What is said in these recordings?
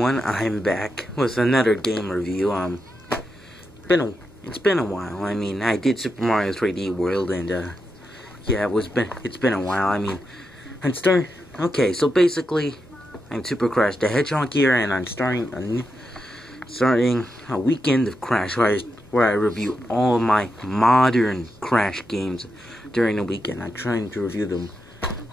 everyone, I'm back with another game review. It's been a while. I mean, I did Super Mario 3D World, and yeah, it's been a while. I mean, okay, so basically, I'm Super Crash the Hedgehog here, and I'm starting a weekend of Crash where I review all of my modern Crash games during the weekend. I'm trying to review them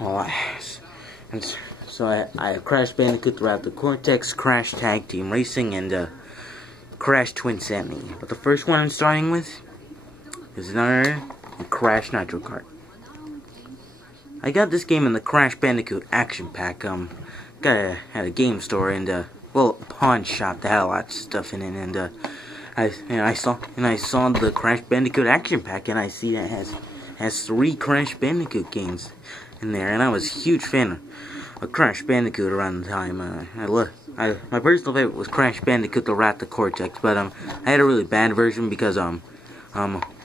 all. And so I have Crash Bandicoot throughout the Cortex, Crash Tag Team Racing, and Crash Twin Sammy. But the first one I'm starting with is another Crash Nitro Kart. I got this game in the Crash Bandicoot Action Pack. Got at a game store and a pawn shop that had a lot of stuff in it, and I saw the Crash Bandicoot Action Pack, and I see that it has 3 Crash Bandicoot games in there, and I was a huge fan of Crash Bandicoot around the time. My personal favorite was Crash Bandicoot the Wrath of Cortex, but I had a really bad version because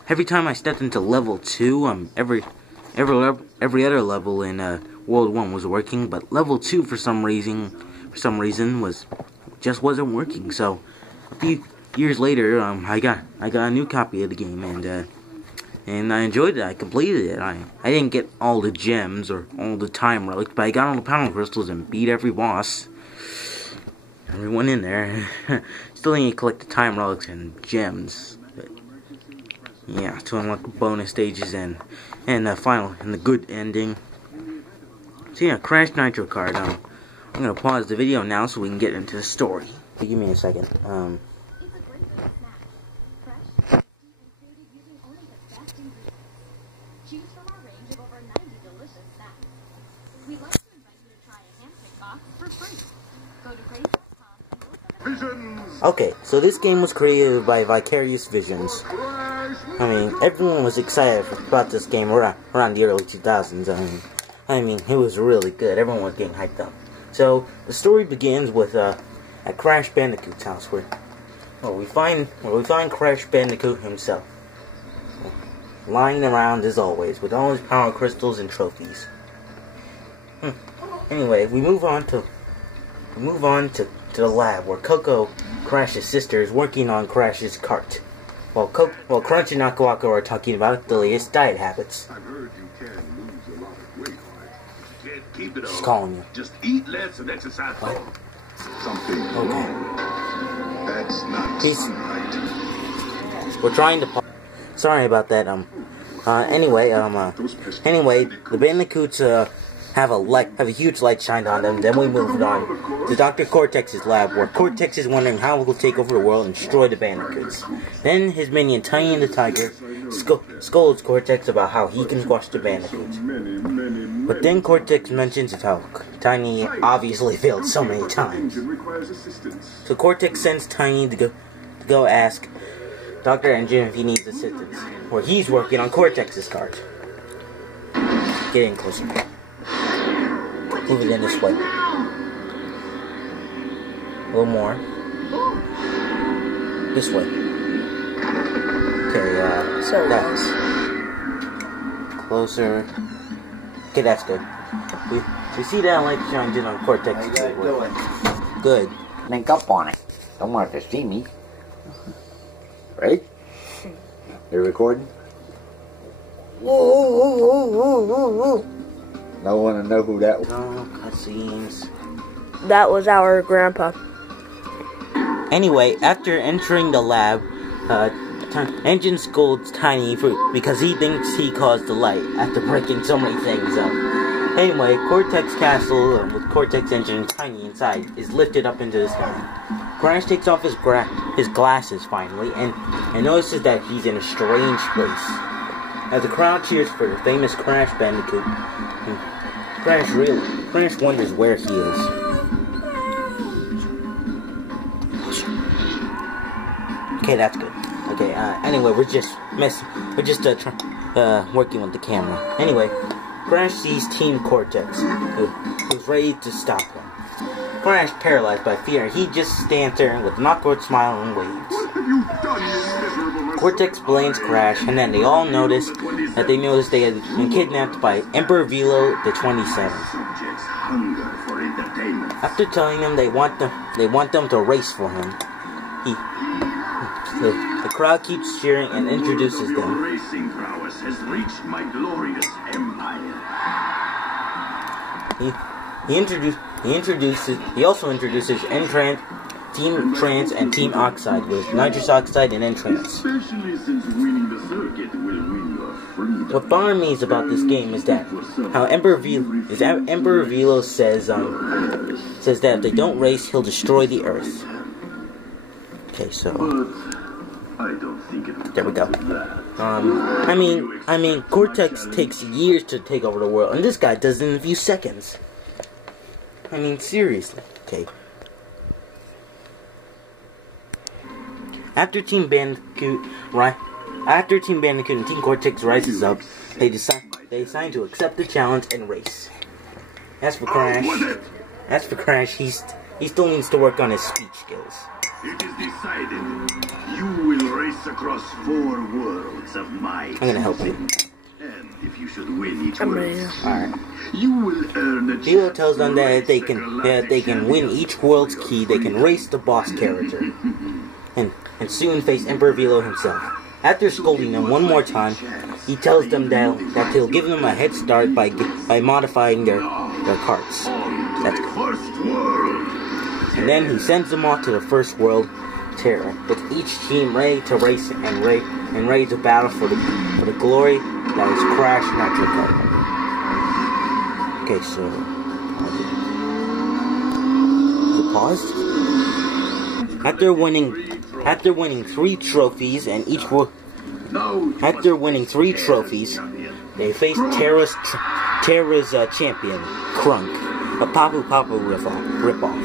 every time I stepped into level 2, every other level in World 1 was working, but level 2 for some reason just wasn't working. So a few years later, I got a new copy of the game, and I enjoyed it. I completed it. I didn't get all the gems or all the time relics, but I got all the power crystals and beat every boss. Everyone in there. Still need to collect the time relics and gems. But yeah, to unlock bonus stages and the good ending. So yeah, Crash Nitro Kart. I'm gonna pause the video now so we can get into the story. Give me a second. Okay, so this game was created by Vicarious Visions. I mean, everyone was excited about this game around the early 2000s. I mean, it was really good. Everyone was getting hyped up. So the story begins with at Crash Bandicoot's house, where we find Crash Bandicoot himself, lying around as always with all his power crystals and trophies. Anyway, we move on to the lab where Coco, Crash's sister, is working on Crash's kart, while Crunch and Aku Aku are talking about the latest diet habits. I've heard you can lose a lot of weight, right? Keep it She's up. calling you. Just eat less and exercise more. Something wrong. That's not sunlight. We're trying to. Sorry about that. Anyway, the Bandicoots have a huge light shined on them. Then we moved on to Dr. Cortex's lab, where Cortex is wondering how he will take over the world and destroy the Bandicoots. Then his minion Tiny the Tiger scolds Cortex about how he can squash the Bandicoots. But then Cortex mentions how Tiny obviously failed so many times. So Cortex sends Tiny to go ask Dr. Engine if he needs assistance, where he's working on Cortex's kart. Getting closer. Move it in this way. A little more. This way. Okay, so that's closer. Okay, that's good. We see that light shines in on Cortex. Good. Link up on it. Don't want to see me. Right? You're recording? No one to know who that was. No cutscenes. That was our grandpa. Anyway, after entering the lab, Engine scolds Tiny because he thinks he caused the light after breaking so many things up. Anyway, Cortex Castle with Cortex Engine and Tiny inside is lifted up into the sky. Crash takes off his glasses finally and notices that he's in a strange place. As the crowd cheers for the famous Crash Bandicoot, Crash wonders where he is. Okay, that's good. Okay, anyway, we're just working with the camera. Anyway, Crash sees Team Cortex, who's ready to stop him. Crash, paralyzed by fear, he just stands there with an awkward smile and waves. What have you done, you miserable Cortex blames Crash, and then they all notice that they had been kidnapped by Emperor Velo the 27th. Subjects hunger for entertainment. After telling them they want them to race for him, the crowd keeps cheering and introduces Your them. racing prowess has reached my glorious empire. He also introduces N-Trans, Team Trans, and Team Oxide with nitrous oxide and N-Trans. Especially since winning the circuit will win your freedom. What bothers me about this game is that how Emperor Velo says that if they don't race, he'll destroy the Earth. Okay, so But I don't think it will there we go. come to that. I mean, Cortex takes years to take over the world, and this guy does it in a few seconds. I mean, seriously. Okay. After Team Bandicoot and Team Cortex rises up, they decide to accept the challenge and race. As for Crash, he still needs to work on his speech skills. It is decided. You will race across 4 worlds of my I'm gonna help you. And if you should win each I'm world, ready. Alright. you will earn a Velo chance tells them to that race they the can galactic win each world's key, they can race the boss character. And soon face Emperor Velo himself. After scolding them one more time, he tells them that he'll give them a head start by modifying their karts. That's good. First world. And then he sends them off to the first world, Terra, with each team ready to race and ready to battle for the glory that is Crash Nitro Kart. Okay, so is it paused? After winning 3 trophies and each world. After winning 3 trophies, they face Terra's champion, Krunk, a Papu Papu ripoff.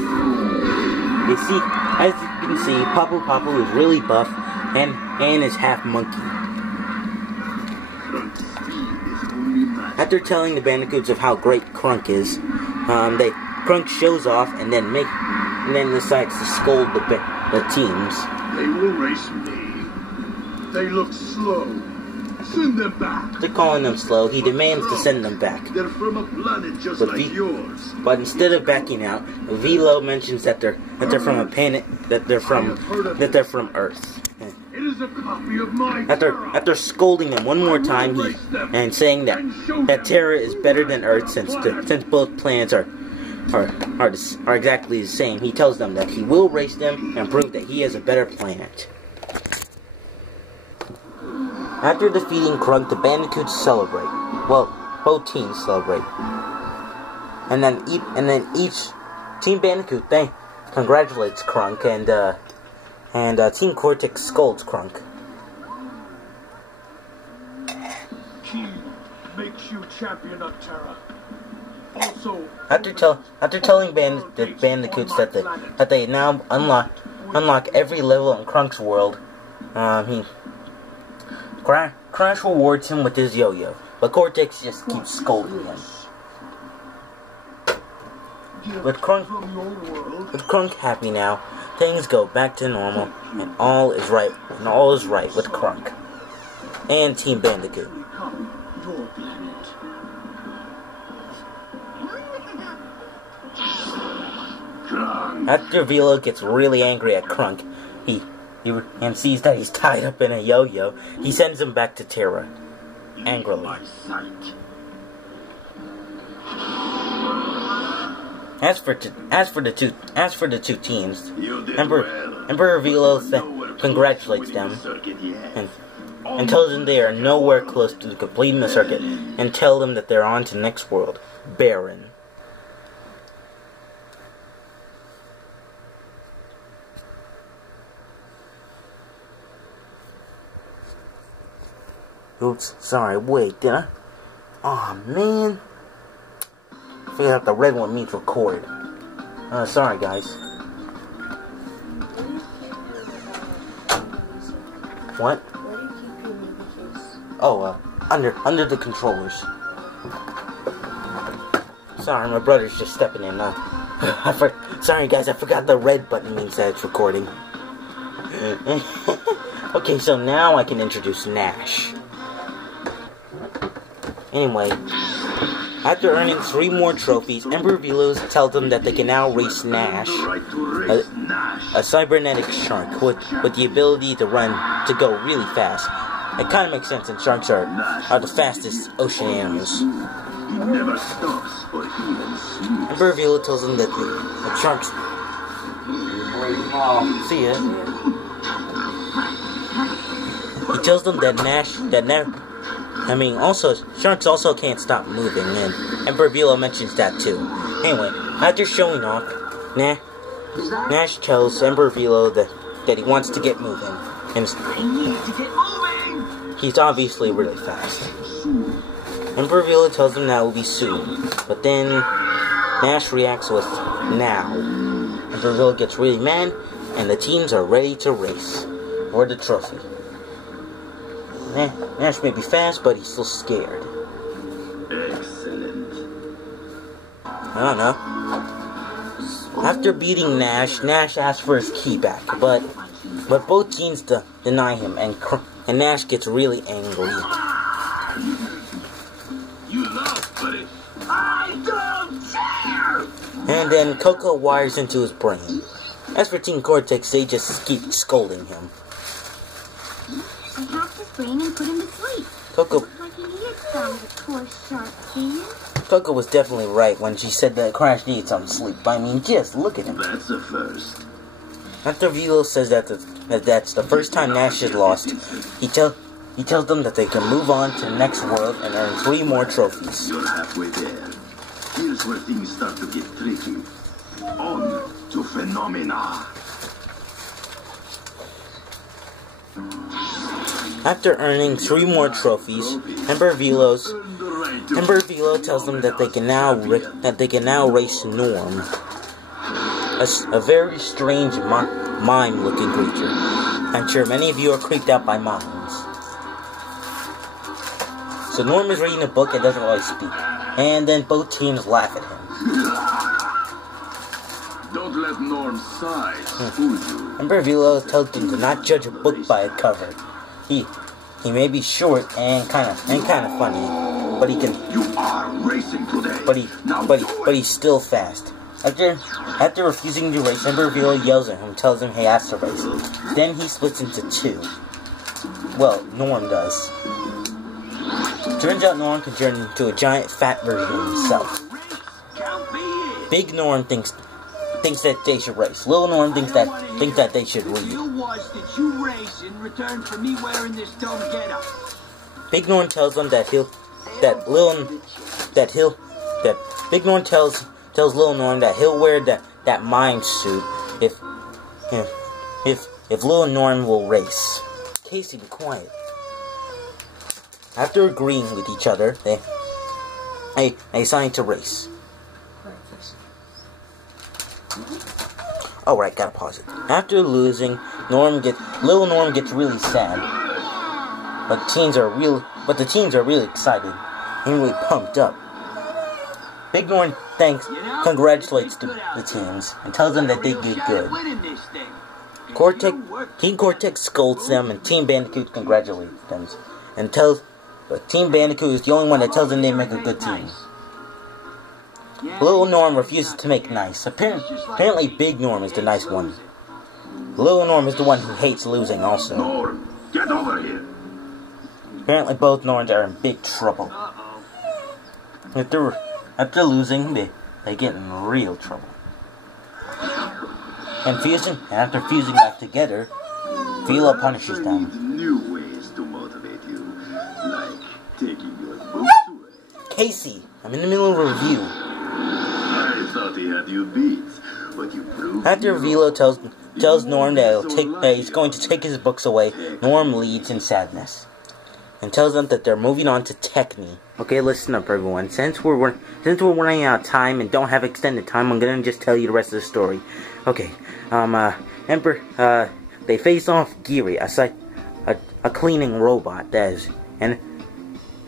You see, as you can see, Papu Papu is really buff and is half monkey. After telling the Bandicoots of how great Krunk is, Krunk shows off and then decides to scold the teams. They will race me. They look slow. Send them back. They're calling them slow. He demands to send them back. They're from a planet just But like yours. But instead of backing out, Velo mentions that they're from a planet that they're from Earth. It is a copy of my After scolding them one more time, and saying that Terra is better than Earth since both planets are exactly the same, he tells them that he will race them and prove that he is a better planet. After defeating Krunk, the Bandicoots celebrate. Well, both teams celebrate. And then each Team Bandicoot congratulates Krunk, and Team Cortex scolds Krunk. Key makes you champion of Terra. Also, After telling the Bandicoots that they now unlock every level in Krunk's world, Crash rewards him with his yo-yo, but Cortex just keeps scolding him. With Krunk happy now, things go back to normal, and all is right with Krunk and Team Bandicoot. your planet. After Velo gets really angry at Krunk, and sees that he's tied up in a yo-yo, he sends him back to Terra, angrily. As for the two teams, Emperor Velo congratulates them and tells them they are nowhere close to completing the circuit, and tell them that they're on to the next world, Baron. Oops, sorry, wait, did I? Aw, man. I figured out the red one means record. Sorry, guys. What? Where do you keep your movie case? Oh, under the controllers. Sorry, my brother's just stepping in. Sorry, guys, I forgot the red button means that it's recording. Okay, so now I can introduce Nash. Anyway, After earning 3 more trophies, Emperor Velos tells them that they can now race Nash, a cybernetic shark with the ability to go really fast. It kind of makes sense, and sharks are the fastest ocean animals. Emperor Velo tells them that the sharks... See ya. He tells them that sharks also can't stop moving, and Emperor Velo mentions that too. Anyway, after showing off, Nash tells Emperor Velo that he wants to get moving, and he's obviously really fast. Emperor Velo tells him that will be soon, but then Nash reacts with now. Emperor Velo gets really mad, and the teams are ready to race for the trophy. Nash may be fast, but he's still scared. Excellent. I don't know. After beating Nash asks for his key back, but both teams deny him, and Nash gets really angry. You lost, buddy. I don't care! And then Coco wires into his brain. As for Team Cortex, they just keep scolding him. I hacked his brain and put him to sleep. Coco Like he needed some, the poor shark, genius. Coco was definitely right when she said that Crash needed some sleep. I mean, just look at him. That's a first. After Velo says that that's the first time Nash has lost, he tells them that they can move on to the next world and earn 3 more trophies. You're halfway there. Here's where things start to get tricky. On to Phenomena. After earning 3 more trophies, Emperor Velo tells them that they can now race Norm, a very strange mime-looking creature. I'm sure many of you are creeped out by mimes. So Norm is reading a book and doesn't really speak, and then both teams laugh at him. Don't let Norm's size fool you. Emperor Velo tells them to not judge a book by a cover. He may be short and kind of funny, but he can. You are racing today. But he's still fast. After refusing to race, Emperor Velo yells at him, tells him he has to race. Then he splits into 2. Well, Norm does. Turns out Norm can turn into a giant fat version of himself. Big Norm thinks that they should race. Little Norm thinks that they should read. Big Norm tells them Big Norm tells Little Norm that he'll wear that mime suit if Little Norm will race. Casey, be quiet. After agreeing with each other, they decide to race. Alright, gotta pause it. After losing, Little Norm gets really sad. But the teams are really excited and really pumped up. Big Norm congratulates the teams and tells them that they did good. Team Cortex scolds them, and Team Bandicoot congratulates them and but Team Bandicoot is the only one that tells them they make a good team. Little Norm refuses to make nice. Apparently Big Norm is the nice one. Little Norm is the one who hates losing also. Norm, get over here. Apparently both Norms are in big trouble. After losing, they get in real trouble. And after fusing back together, Velo punishes them. New ways to motivate you, like taking your boots away. Casey, I'm in the middle of a review. I thought he had you beat, but you proved. After Velo tells Norm that he's going to take his books away, Norm leads in sadness and tells them that they're moving on to Techni. Okay, listen up, everyone. Since we're running out of time and don't have extended time, I'm gonna just tell you the rest of the story. Okay, they face off Geary, a cleaning robot. That is, and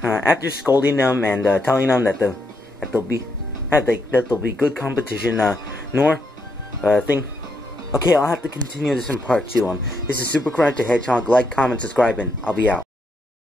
after scolding them and telling them that there'll be good competition, okay, I'll have to continue this in part 2. This is Super Karate Hedgehog. Like, comment, subscribe, and I'll be out.